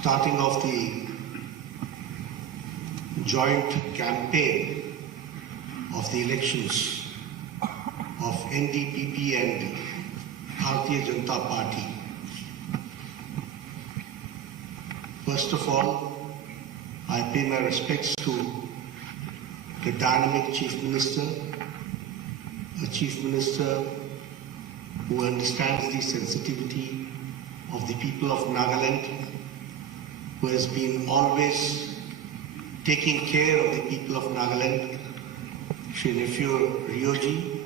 starting off the joint campaign of the elections of NDPP and Bharatiya Janata Party. First of all, I pay my respects to the dynamic Chief Minister, a Chief Minister who understands the sensitivity of the people of Nagaland, who has been always taking care of the people of Nagaland, Shri Nephew Rioji,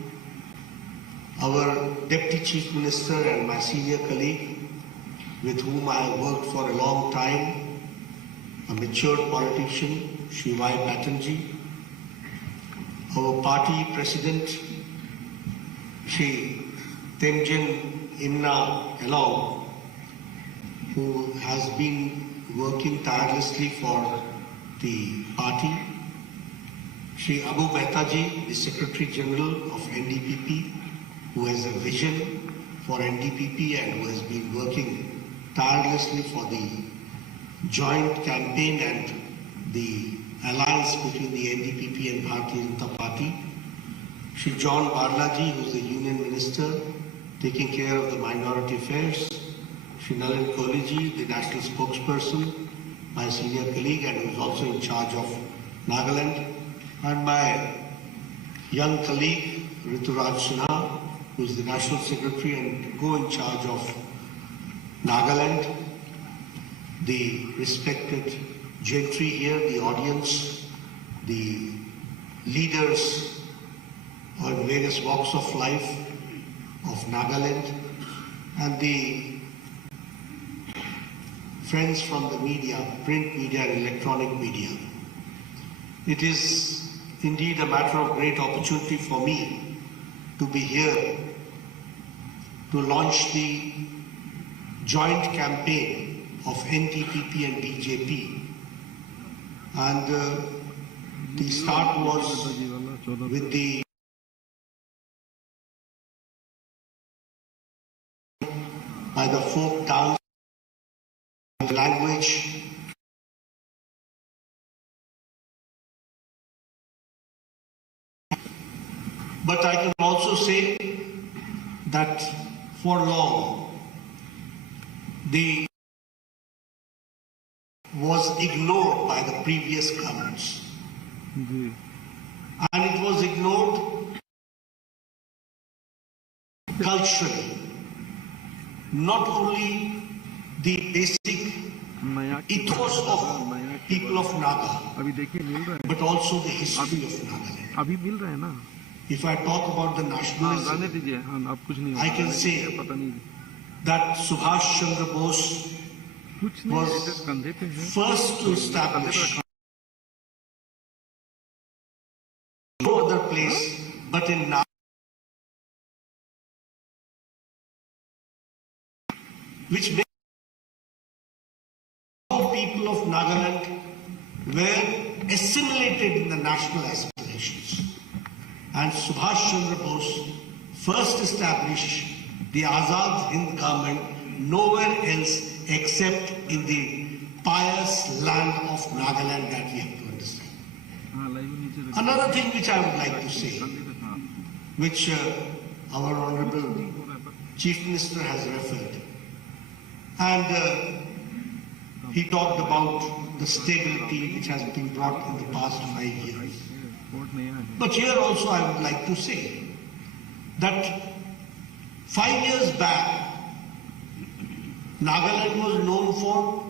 our Deputy Chief Minister and my senior colleague, with whom I have worked for a long time, a matured politician, Shri Y. Patanji, our party president, Shri Temjin Imna Elong, who has been working tirelessly for the party, Shri Abu Mehtaji, the Secretary General of NDPP, who has a vision for NDPP and who has been working tirelessly for the joint campaign and the alliance between the NDPP and Bharatiya Janata Party, Shri John Barlaji, who is the Union Minister taking care of the minority affairs, Shri Nalin Kohli, the National Spokesperson, my senior colleague and who is also in charge of Nagaland, and my young colleague Rituraj Sinha, who is the National Secretary and in charge of Nagaland, the respected gentry here, the audience, the leaders on various walks of life of Nagaland, and the friends from the media, print media and electronic media. It is indeed a matter of great opportunity for me to be here to launch the joint campaign of NDPP and BJP. And the start was with the by the folk dance language, but I can also say that for long the was ignored by the previous governments, and it was ignored culturally, not only the basic ethos of people of Naga, but also the history of Nagaland. If I talk about the nationalism, I can say that Subhash Chandra Bose was first to establish no other place but in Naga, which made people of Nagaland were assimilated in the national aspirations. And Subhash Chandra Bose first established the Azad Hind government nowhere else except in the pious land of Nagaland that we have to understand. Another thing which I would like to say, which our Honorable Chief Minister has referred, and he talked about the stability which has been brought in the past 5 years. But here also I would like to say that 5 years back, Nagaland was known for,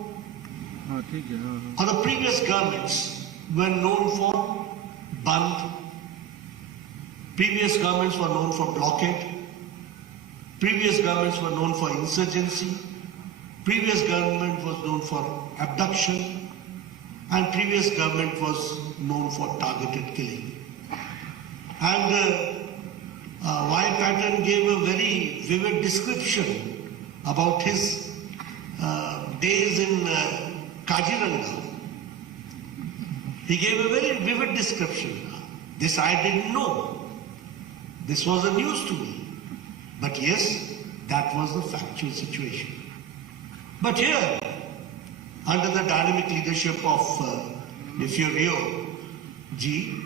or the previous governments were known for Bandh, previous governments were known for blockade, previous governments were known for insurgency, previous government was known for abduction, and previous government was known for targeted killing. And Y. Patton gave a very vivid description about his days in Kaziranga. He gave a very vivid description. This I didn't know. This was a news to me. But yes, that was the factual situation. But here, under the dynamic leadership of Rio Ji,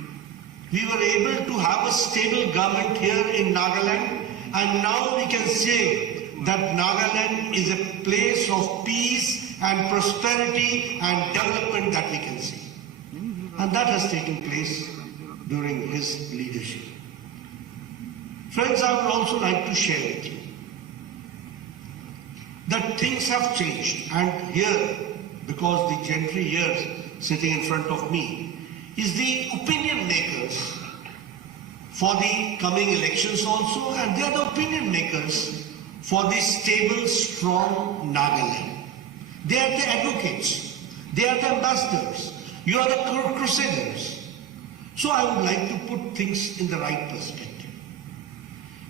we were able to have a stable government here in Nagaland, and now we can say that Nagaland is a place of peace and prosperity and development that we can see. And that has taken place during his leadership. Friends, I would also like to share with you that things have changed, and here, because the gentry here sitting in front of me is the opinion makers for the coming elections also, and they are the opinion makers for the stable, strong Nagaland. They are the advocates, they are the ambassadors, you are the crusaders. So I would like to put things in the right perspective.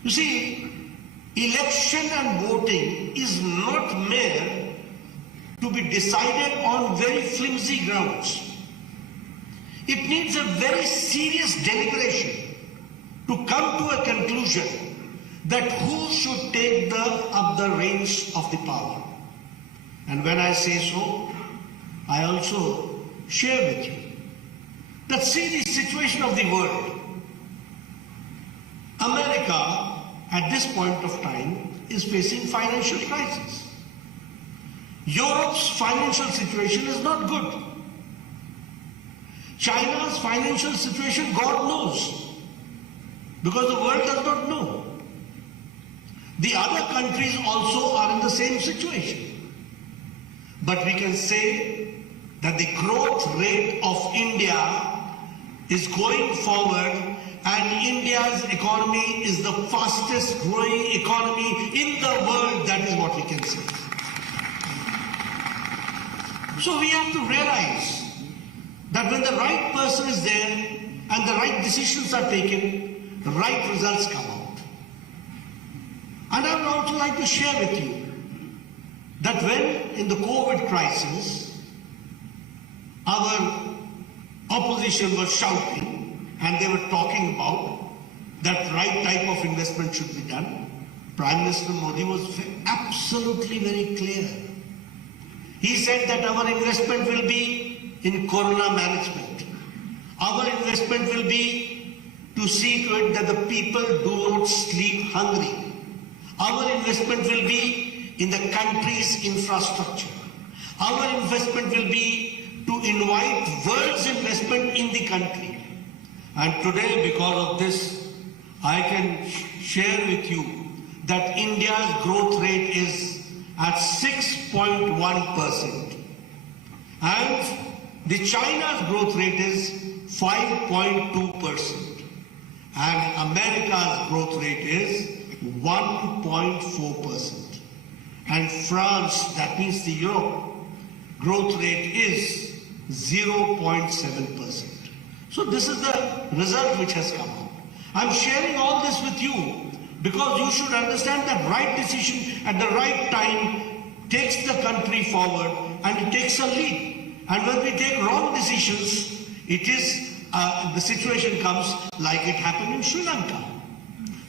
You see, election and voting is not mere to be decided on very flimsy grounds. It needs a very serious deliberation to come to a conclusion that who should take up the reins of the power. And when I say so, I also share with you that see the situation of the world. America at this point of time is facing financial crisis. Europe's financial situation is not good. China's financial situation, God knows, because the world does not know. The other countries also are in the same situation. But we can say that the growth rate of India is going forward, and India's economy is the fastest growing economy in the world. That is what we can say. So we have to realize that when the right person is there and the right decisions are taken, the right results come out. And I would also like to share with you that when in the COVID crisis, our opposition was shouting and they were talking about that right type of investment should be done, Prime Minister Modi was absolutely very clear. He said that our investment will be in corona management. Our investment will be to see to it that the people do not sleep hungry. Our investment will be in the country's infrastructure. Our investment will be to invite world's investment in the country. And today, because of this, I can share with you that India's growth rate is at 6.1%. And the China's growth rate is 5.2%. And America's growth rate is 1.4%. And France, that means the Europe, growth rate is 0.7%. So this is the result which has come out. I'm sharing all this with you because you should understand that right decision at the right time takes the country forward and it takes a lead. And when we take wrong decisions, it is the situation comes like it happened in Sri Lanka,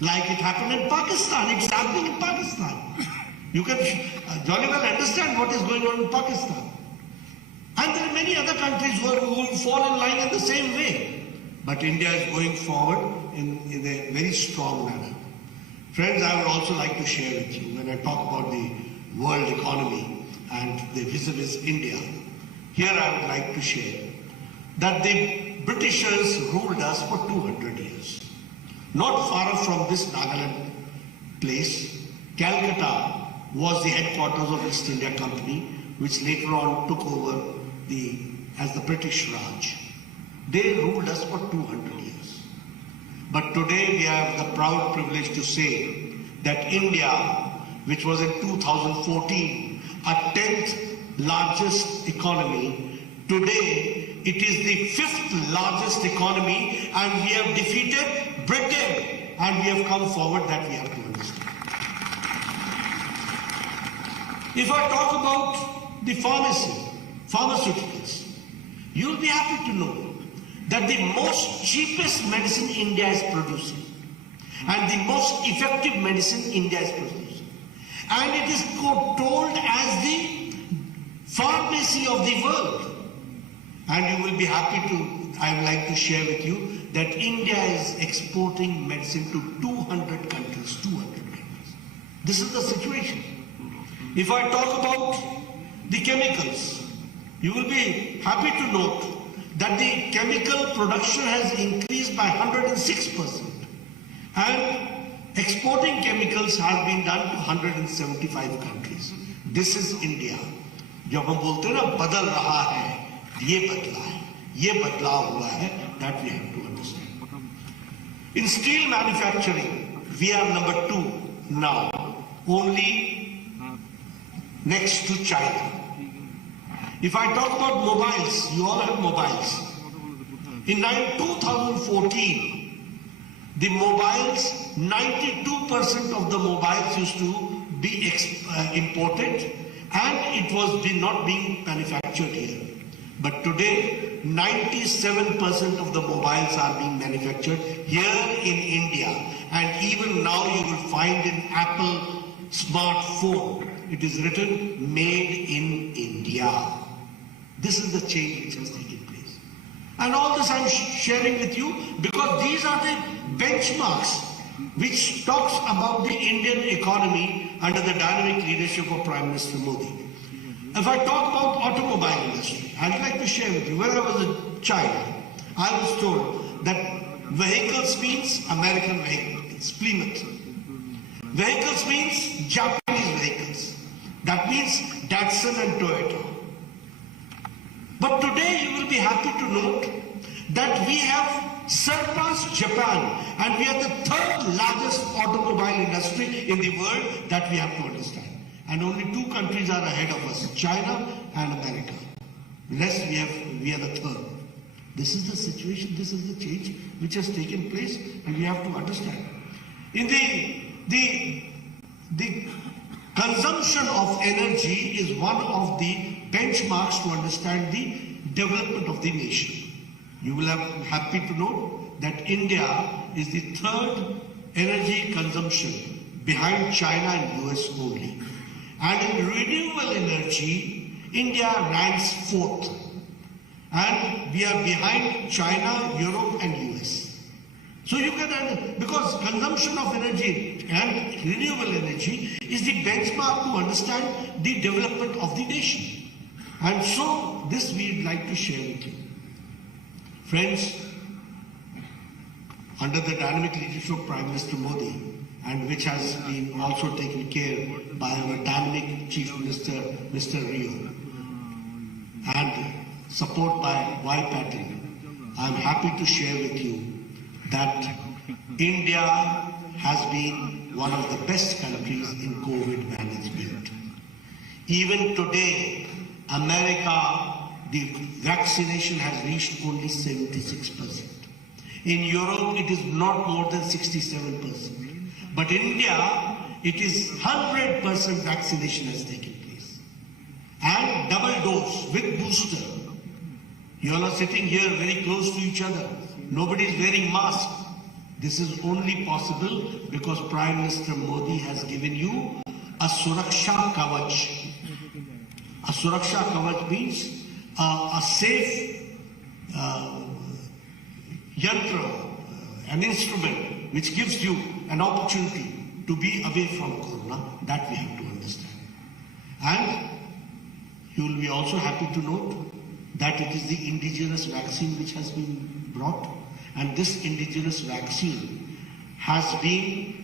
like it happened in Pakistan. It's happening in Pakistan. You can jolly well understand what is going on in Pakistan. And there are many other countries who will fall in line in the same way. But India is going forward in a very strong manner. Friends, I would also like to share with you, when I talk about the world economy and the vis-a-vis India, here I would like to share that the Britishers ruled us for 200 years. Not far from this Nagaland place, Calcutta was the headquarters of East India Company, which later on took over as the British Raj. They ruled us for 200 years. But today we have the proud privilege to say that India, which was in 2014 a 10th largest economy, today it is the 5th largest economy, and we have defeated Britain, and we have come forward. That we have to understand. If I talk about the pharmaceuticals, you'll be happy to know that the most cheapest medicine India is producing and the most effective medicine India is producing. And it is told as the pharmacy of the world. And you will be happy to, I would like to share with you that India is exporting medicine to 200 countries, 200 countries. This is the situation. If I talk about the chemicals, you will be happy to note that the chemical production has increased by 106%. And exporting chemicals has been done to 175 countries. This is India. जब हम बोलते हैं ना बदल रहा है, ये बदला है, ये बदलाव हुआ है, that we have to understand. In steel manufacturing, we are number 2 now, only next to China. If I talk about mobiles, you all have mobiles. In 2014, the mobiles, 92% of the mobiles used to be imported and it was not being manufactured here. But today, 97% of the mobiles are being manufactured here in India. And even now you will find in Apple smartphone, it is written made in India. This is the change which has taken place. And all this I'm sharing with you because these are the benchmarks which talks about the Indian economy under the dynamic leadership of Prime Minister Modi. If I talk about automobile industry, I'd like to share with you, when I was in China, I was told that vehicles means American vehicles, Plymouth. Vehicles means Japanese vehicles. That means Datsun and Toyota. But today you will be happy to note that we have surpassed Japan and we are the 3rd largest automobile industry in the world. That we have to understand. And only 2 countries are ahead of us, China and America. Rest we are the 3rd. This is the situation, this is the change which has taken place and we have to understand. In the consumption of energy is one of the benchmarks to understand the development of the nation. You will have happy to know that India is the 3rd energy consumption behind China and US only. And in renewable energy, India ranks 4th. And we are behind China, Europe and US. So you can, because consumption of energy and renewable energy is the benchmark to understand the development of the nation. And so this we would like to share with you. Friends, under the dynamic leadership of Prime Minister Modi, and which has been also taken care by our dynamic Chief Minister, Mr. Rio, and support by Y. Patil, I am happy to share with you that India has been one of the best countries in COVID management. Even today, America, the vaccination has reached only 76%. In Europe, it is not more than 67%. But in India, it is 100% vaccination has taken place. And double dose with booster. You all are sitting here very close to each other. Nobody is wearing mask. This is only possible because Prime Minister Modi has given you a Suraksha Kavach. A Suraksha Kavach means a safe yantra, an instrument which gives you an opportunity to be away from Corona. That we have to understand. And you will be also happy to note that it is the indigenous vaccine which has been brought. And this indigenous vaccine has been,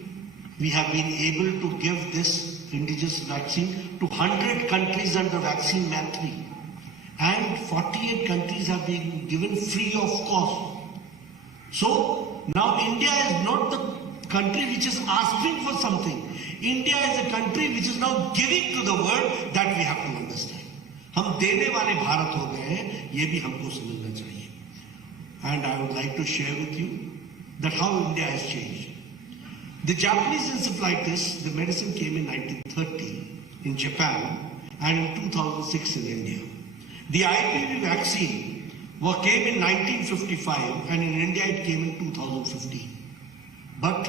we have been able to give this indigenous vaccine to 100 countries under vaccine mandate. And 48 countries have been given free of cost. So now India is not the country which is asking for something. India is a country which is now giving to the world. That we have to understand. हम देने वाले भारत हो गए हैं, ये भी हमको समझना चाहिए. And I would like to share with you that how India has changed. The Japanese encephalitis, the medicine came in 1930 in Japan and in 2006 in India. The IPV vaccine came in 1955 and in India it came in 2015. But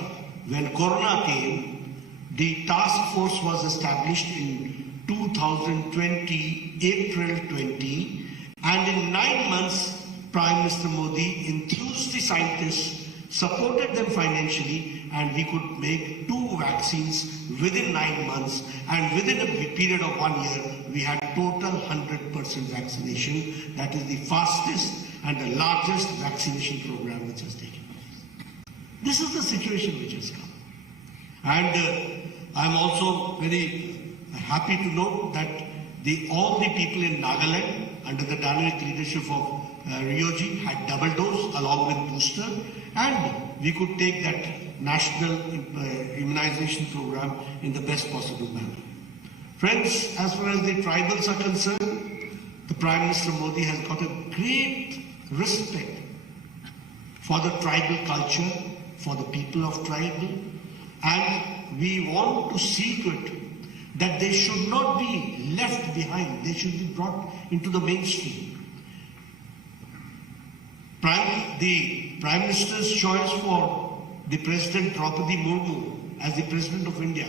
when Corona came, the task force was established in 2020, April 20, and in 9 months, Prime Minister Modi enthused the scientists, supported them financially, and we could make 2 vaccines within 9 months, and within a period of 1 year, we had total 100% vaccination. That is the fastest and the largest vaccination program which has taken place. This is the situation which has come. And I'm also very happy to note that all the people in Nagaland, under the dynamic leadership of Rioji, had double dose along with booster, and we could take that national immunization program in the best possible manner. Friends, as far as the tribals are concerned, the Prime Minister Modi has got a great respect for the tribal culture, for the people of tribal, and we want to see to it that they should not be left behind, they should be brought into the mainstream. The Prime Minister's choice for the President Draupadi Murmu as the President of India,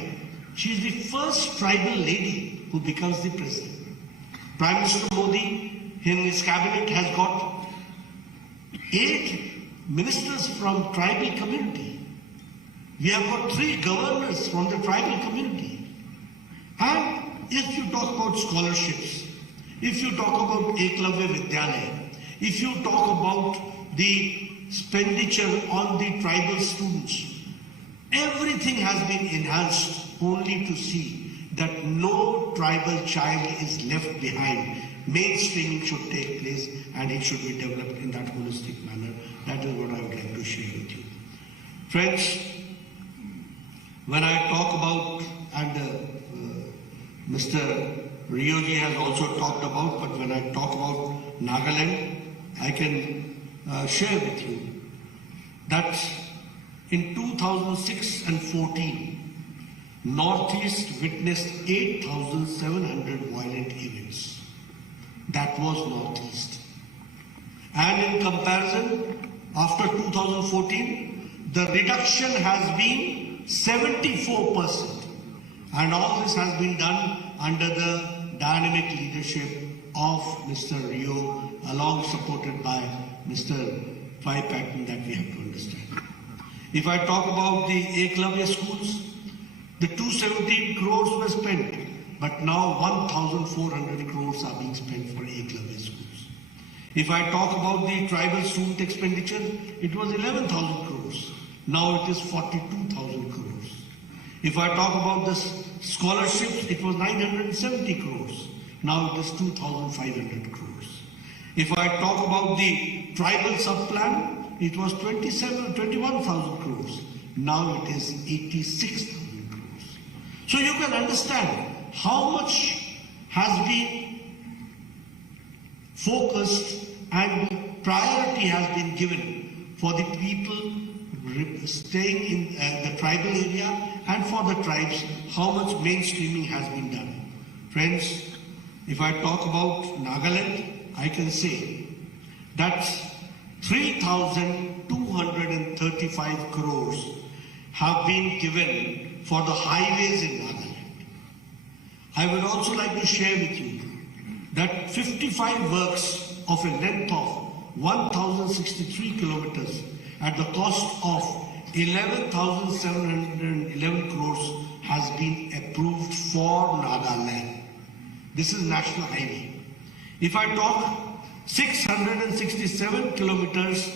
she is the first tribal lady who becomes the President. Prime Minister Modi in his cabinet has got 8 ministers from tribal community. We have got 3 governors from the tribal community. And if you talk about scholarships, if you talk about Eklavya Vidyalaya, if you talk about the expenditure on the tribal students, everything has been enhanced only to see that no tribal child is left behind. Mainstreaming should take place and it should be developed in that holistic manner. That is what I would like to share with you. Friends, when I talk about, and Mr. Rioji has also talked about, but when I talk about Nagaland, I can share with you that in 2006 and 14, Northeast witnessed 8,700 violent events. That was Northeast. And in comparison, after 2014, the reduction has been 74%. And all this has been done under the dynamic leadership of Mr. Rio, along supported by Mr. Pai Patton, that we have to understand. If I talk about the Eklavya schools, the 217 crores were spent, but now 1,400 crores are being spent for Eklavya schools. If I talk about the tribal student expenditure, it was 11,000 crores. Now it is 42,000 crores. If I talk about the scholarships, it was 970 crores. Now it is 2,500 crores. If I talk about the tribal sub-plan, it was 21,000 crores. Now it is 86,000 crores. So you can understand how much has been focused and priority has been given for the people staying in the tribal area and for the tribes, how much mainstreaming has been done. Friends, if I talk about Nagaland, I can say that 3,235 crores have been given for the highways in Nagaland. I would also like to share with you that 55 works of a length of 1,063 kilometers at the cost of 11,711 crores has been approved for Nagaland. This is national highway. If I talk 667 kilometers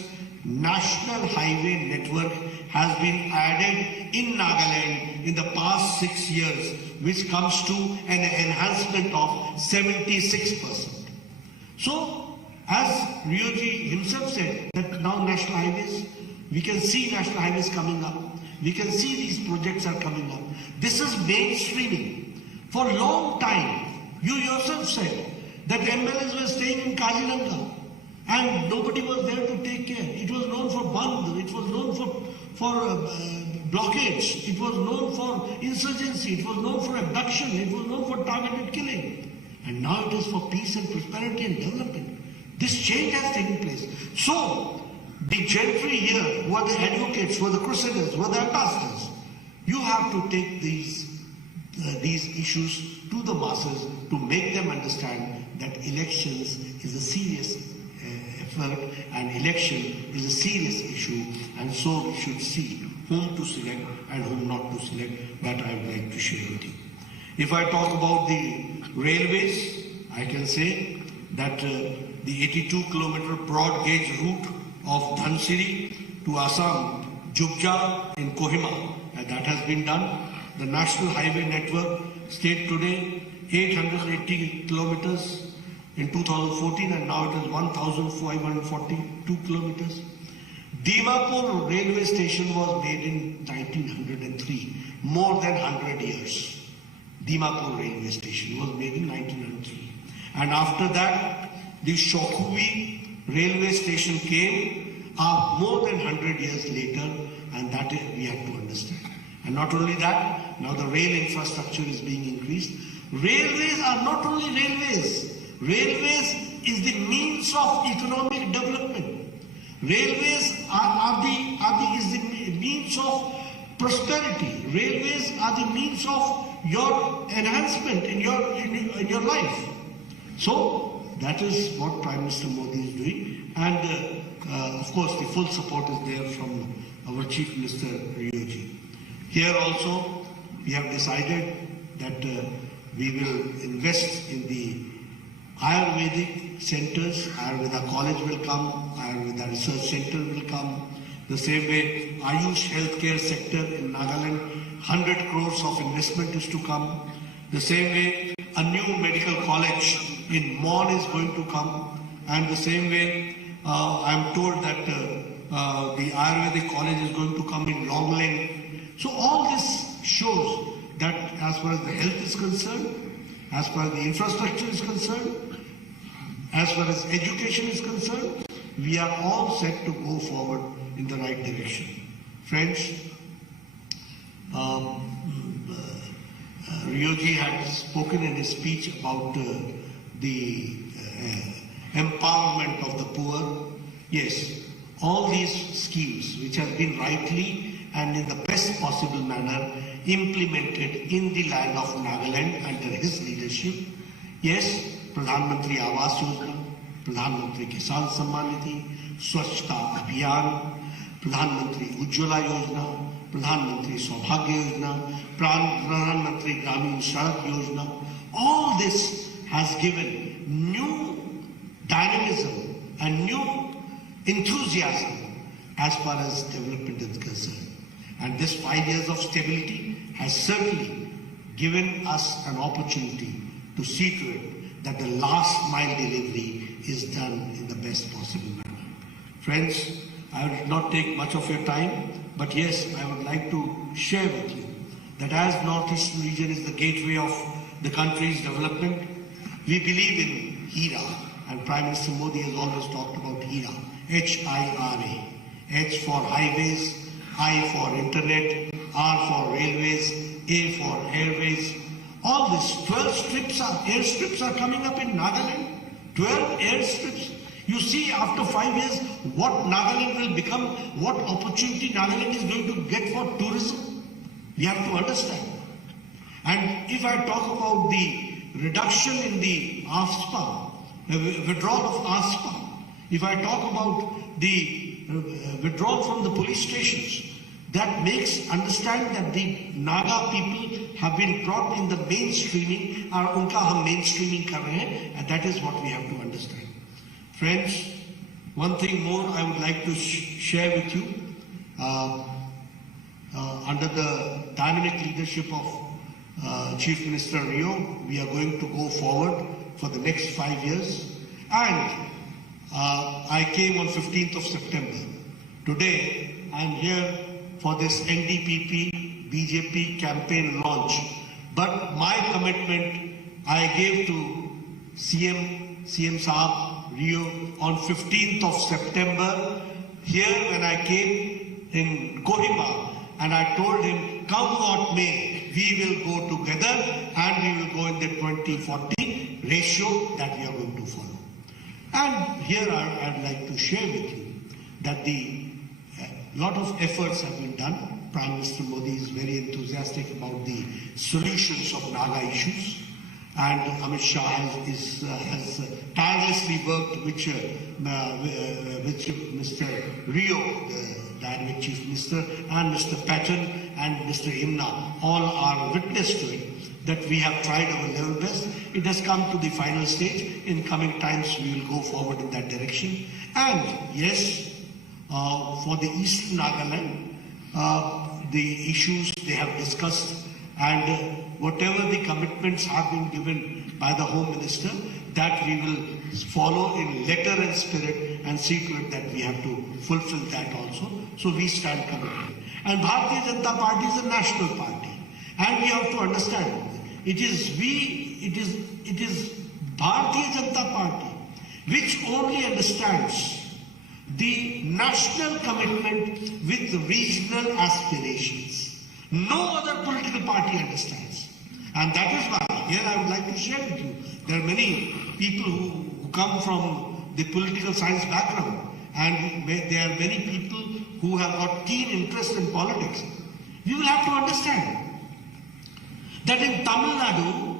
national highway network has been added in Nagaland in the past 6 years, which comes to an enhancement of 76%. So, as Rioji himself said, that now national highways, we can see national highways coming up. We can see these projects are coming up. This is mainstreaming. For a long time, you yourself said that MLAs were staying in Kaziranga and nobody was there to take care. It was known for Bandh, it was known for blockage, it was known for insurgency, it was known for abduction, it was known for targeted killing. And now it is for peace and prosperity and development. This change has taken place. So, the gentry here, who are the advocates, who are the crusaders, who are the ambassadors, you have to take these these issues to the masses to make them understand that elections is a serious effort and election is a serious issue, and so we should see whom to select and whom not to select. That I would like to share with you. If I talk about the railways, I can say that the 82-kilometer broad gauge route of Dhansiri to Assam, Jubja in Kohima, and that has been done. The national highway network state today 880 kilometers in 2014, and now it is 1,542 kilometers. Dimapur railway station was made in 1903, more than 100 years. Dimapur railway station was made in 1903. And after that, the Shokhuvi railway station came more than 100 years later, and that we have to understand. And not only that, now the rail infrastructure is being increased. Railways are not only railways. Railways is the means of economic development. Railways is the means of prosperity. Railways are the means of your enhancement in your life. So that is what Prime Minister Modi is doing, and of course the full support is there from our Chief Minister Rioji. Here also we have decided that we will invest in the Ayurvedic centers. Ayurveda college will come, Ayurveda research center will come. The same way Ayush healthcare sector in Nagaland, 100 crores of investment is to come. The same way a new medical college in Mon is going to come. And the same way I am told that the Ayurvedic college is going to come in Longland. So all this shows that as far as the health is concerned, as far as the infrastructure is concerned, as far as education is concerned, we are all set to go forward in the right direction. Friends, Rioji had spoken in his speech about the empowerment of the poor. Yes, all these schemes which have been rightly and in the best possible manner implemented in the land of Nagaland under his leadership. Yes, Pradhan Mantri Awas Yojana, Pradhan Mantri Kisan Samman Nidhi, Swachhta Abhiyan, Pradhan Mantri Ujjwala Yojana, Pradhan Mantri Saubhagya Yojana, Pradhan Mantri Gramin Sadak Yojana. All this has given new dynamism and new enthusiasm as far as development is concerned. And this 5 years of stability has certainly given us an opportunity to see to it that the last mile delivery is done in the best possible manner. Friends, I will not take much of your time, but yes, I would like to share with you that as Northeastern region is the gateway of the country's development, we believe in HIRA, and Prime Minister Modi has always talked about HIRA, H-I-R-A. H for highways, I for internet, R for railways, A for airways. All these 12 airstrips are coming up in Nagaland. 12 airstrips. You see, after 5 years, what Nagaland will become, what opportunity Nagaland is going to get for tourism. We have to understand. And if I talk about the reduction in the AFSPA, the withdrawal of AFSPA, if I talk about the withdrawal from the police stations, that makes understand that the Naga people have been brought in the mainstreaming, or unka hum mainstreaming kar rahe hain, and that is what we have to understand. Friends, one thing more I would like to share with you. Under the dynamic leadership of Chief Minister Rio, we are going to go forward for the next 5 years. And I came on 15th of September. Today, I am here for this NDPP BJP campaign launch. But my commitment I gave to CM Saab Rio on 15th of September here when I came in Kohima, and I told him, come what may, we will go together and we will go in the 2040 ratio that we are going to follow. And here I'd like to share with you that lot of efforts have been done. Prime Minister Modi is very enthusiastic about the solutions of Naga issues. And Amit Shah has tirelessly worked with Mr. Rio, the Dynamic Chief Minister, and Mr. Patton and Mr. Imna. All are witness to it, that we have tried our level best. It has come to the final stage. In coming times, we will go forward in that direction. And yes, for the Eastern Nagaland, the issues they have discussed, and whatever the commitments have been given by the Home Minister, that we will follow in letter and spirit and see to it that we have to fulfill that also. So we stand committed. And Bharatiya Janata Party is a national party. And we have to understand, it is Bharatiya Janata Party which only understands the national commitment with regional aspirations. No other political party understands. And that is why, here I would like to share with you, there are many people who come from the political science background, and there are many people who have got keen interest in politics. You will have to understand that in Tamil Nadu,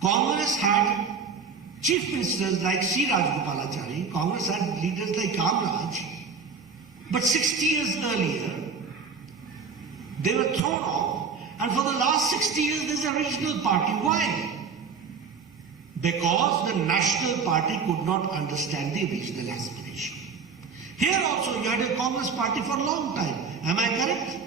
Congress had chief ministers like C. Rajagopalachari, Congress had leaders like Kamraj, but 60 years earlier, they were thrown off, and for the last 60 years there's a regional party. Why? Because the national party could not understand the regional aspiration. Here also you had a Congress party for a long time. Am I correct?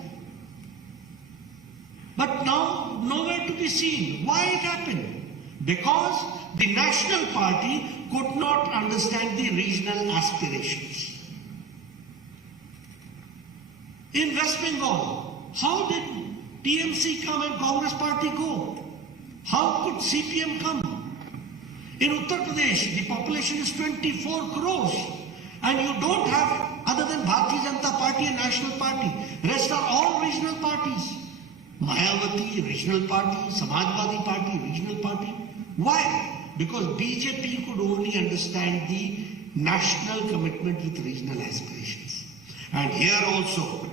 But now nowhere to be seen. Why it happened? Because the national party could not understand the regional aspirations. In West Bengal, how did TMC come and Congress party go? How could CPM come? In Uttar Pradesh, the population is 24 crores. And you don't have, other than Bharatiya Janata Party and National Party, rest are all regional parties. Mayawati, regional party, Samajwadi Party, regional party. Why? Because BJP could only understand the national commitment with regional aspirations. And here also,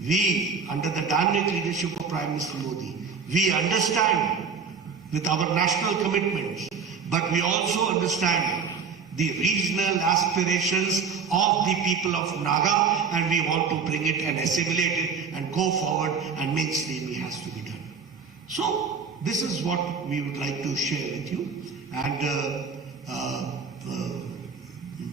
we, under the dynamic leadership of Prime Minister Modi, we understand with our national commitments, but we also understand the regional aspirations of the people of Naga, and we want to bring it and assimilate it and go forward, and mainstreaming has to be done. So this is what we would like to share with you. And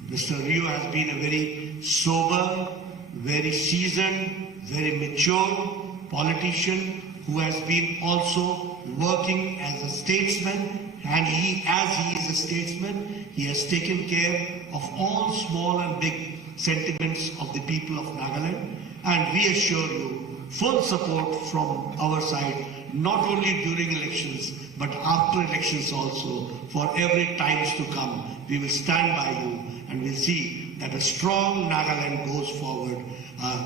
Mr. Rio has been a very sober, very seasoned, very mature politician who has been also working as a statesman, and as he is a statesman, he has taken care of all small and big sentiments of the people of Nagaland, and we assure you full support from our side, not only during elections but after elections also. For every times to come, we will stand by you, and we'll see that a strong Nagaland goes forward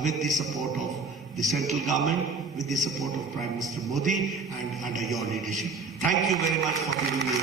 with the support of the central government, with the support of Prime Minister Modi, and under your leadership. Thank you very much for giving me